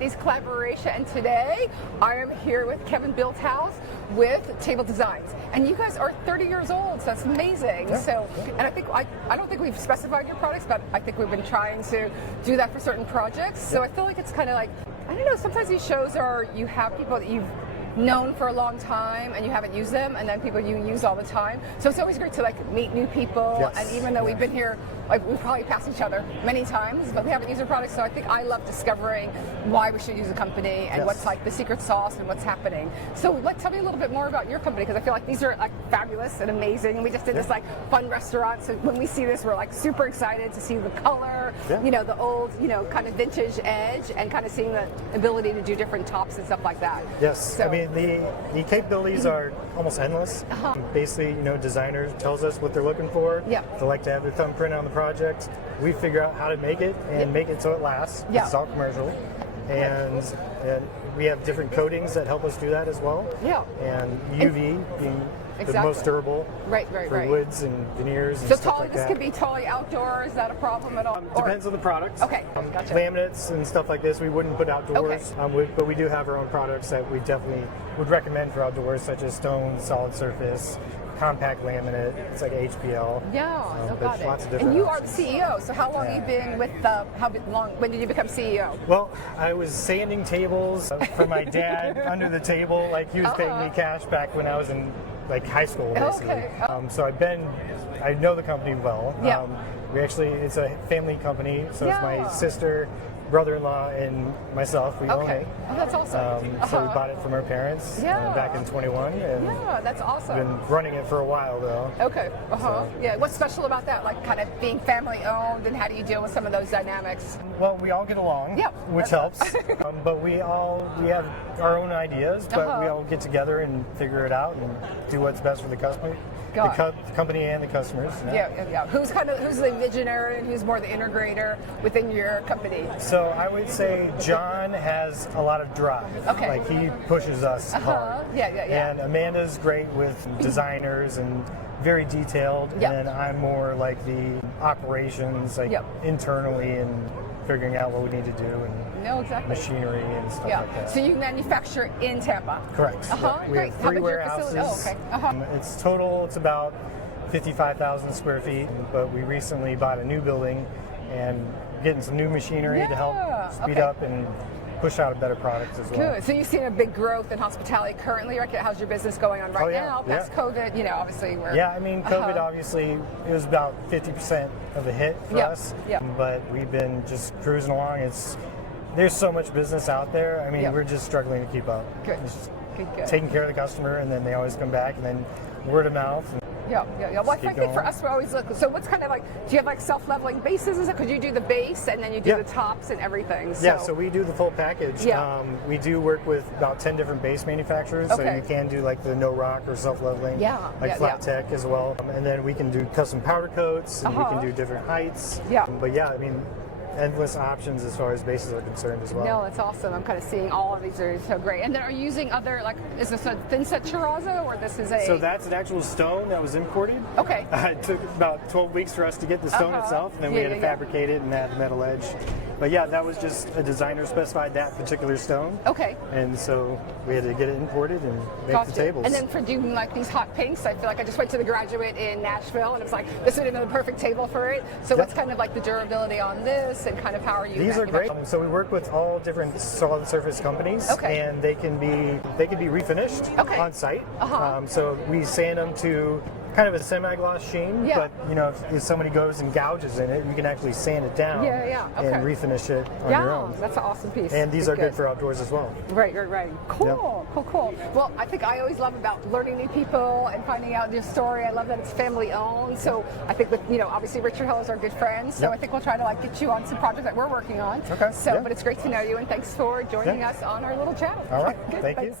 Cadiz Collaboration, and today I am here with Kevin Bilthouse with Table Designs. And you guys are 30 years old, so that's amazing. Yeah. And I don't think we've specified your products, but I think we've been trying to do that for certain projects. So I feel like it's kind of like, I don't know, sometimes these shows are, you have people that you've known for a long time and you haven't used them, and then people you use all the time. So it's always great to like meet new people. Yes. And even though we've been here, like we've probably passed each other many times, but we haven't used their products. So I think I love discovering why we should use a company and what's like the secret sauce and what's happening. So tell me a little bit more about your company, because I feel like these are like fabulous and amazing. And we just did this like fun restaurant. So when we see this, we're like super excited to see the color, you know, the old, you know, kind of vintage edge, and kind of seeing the ability to do different tops and stuff like that. Yes, So, I mean the capabilities are almost endless. Basically, you know, designer tells us what they're looking for. They like to have their thumbprint on the project. We figure out how to make it and make it so it lasts. It's all commercial, and we have different coatings that help us do that as well. And UV being the most durable for woods and veneers and so stuff like that. This could be totally outdoors. Is that a problem at all? Depends on the product. Okay, gotcha. Laminates and stuff like this we wouldn't put outdoors, but we do have our own products that we definitely would recommend for outdoors, such as stone, solid surface, compact laminate. It's like HPL. Got it. Lots of different and you options. are the CEO, so how long have you been with when did you become CEO? Well, I was sanding tables for my dad under the table. Like, he was paying me cash back when I was in like high school, basically. So I know the company well. It's a family company, so it's my sister, brother-in-law, and myself. We own it. Oh, that's awesome. So we bought it from our parents back in 21. And that's awesome. We've been running it for a while, though. What's special about that? Like, kind of being family-owned, and how do you deal with some of those dynamics? Well, we all get along, which helps. But we have our own ideas, but we all get together and figure it out and do what's best for the customer. The company and the customers. Who's the visionary and who's more the integrator within your company? So I would say John has a lot of drive. Like, he pushes us hard. And Amanda's great with designers and very detailed. And I'm more like the operations, like internally, and figuring out what we need to do, and machinery and stuff like that. So you manufacture in Tampa? Correct. We have 3 warehouses. It's about 55,000 square feet, but we recently bought a new building and getting some new machinery to help speed up and push out a better product as well. Good. So you've seen a big growth in hospitality currently. How's your business going on right now? Past COVID, you know, obviously we're... I mean, COVID obviously, it was about 50% of a hit for us, but we've been just cruising along. There's so much business out there. I mean, we're just struggling to keep up. Good. Taking care of the customer, and then they always come back, and then word of mouth. Well, I think for us, we always look. So what's kind of like, do you have like self-leveling bases? Because you do the base and then you do the tops and everything. So we do the full package. We do work with about 10 different base manufacturers. So you can do like the no rock or self-leveling, like Flat Tech as well. And then we can do custom powder coats, and we can do different heights. But I mean, endless options as far as bases are concerned as well. No, that's awesome. I'm kind of seeing all of these are so great. And then are you using other, like, is this a thin set terrazzo, or this is a... So that's an actual stone that was imported. It took about 12 weeks for us to get the stone itself, and then we had to fabricate it and add the metal edge. But that was just a designer specified that particular stone. And so we had to get it imported and make the tables. And then for doing like these hot pinks, I feel like I just went to the Graduate in Nashville, and it was like, this would have been the perfect table for it. So what's kind of like the durability on this, and kind of how are you? These are great. So we work with all different solid surface companies, and they can be refinished on site. So we sand them to kind of a semi-gloss sheen, but you know, if somebody goes and gouges in it, you can actually sand it down and refinish it on your own. That's an awesome piece. And these are good for outdoors as well. Right. Cool. Well, I think I always love about learning new people and finding out your story. I love that it's family owned. So I think with, you know, obviously Richard Hill is our good friend. So I think we'll try to like get you on some projects that we're working on. But it's great to know you, and thanks for joining us on our little channel. All right. Thank you.